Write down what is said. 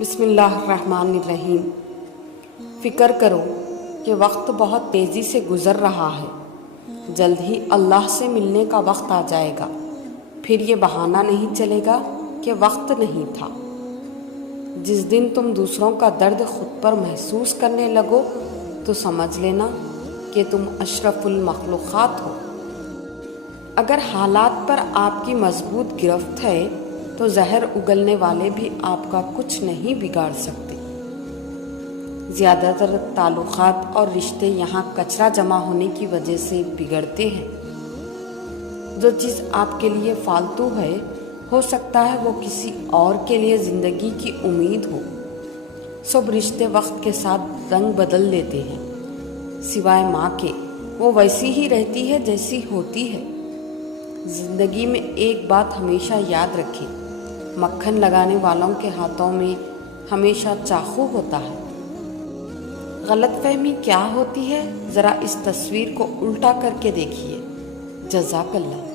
बिस्मिल्लाहिर्रहमानिर्रहीम। फ़िक्र करो कि वक्त बहुत तेज़ी से गुज़र रहा है। जल्द ही अल्लाह से मिलने का वक्त आ जाएगा। फिर ये बहाना नहीं चलेगा कि वक्त नहीं था। जिस दिन तुम दूसरों का दर्द खुद पर महसूस करने लगो तो समझ लेना कि तुम अशरफुल मखलूक़ात हो। अगर हालात पर आपकी मजबूत गिरफ्त है तो जहर उगलने वाले भी आपका कुछ नहीं बिगाड़ सकते। ज़्यादातर ताल्लुक़ात और रिश्ते यहाँ कचरा जमा होने की वजह से बिगड़ते हैं। जो चीज़ आपके लिए फालतू है हो सकता है वो किसी और के लिए ज़िंदगी की उम्मीद हो। सब रिश्ते वक्त के साथ रंग बदल लेते हैं, सिवाय माँ के वो वैसी ही रहती है जैसी होती है। ज़िंदगी में एक बात हमेशा याद रखें, मक्खन लगाने वालों के हाथों में हमेशा चाकू होता है। गलतफहमी क्या होती है ज़रा इस तस्वीर को उल्टा करके देखिए। जज़ाकल्लाह।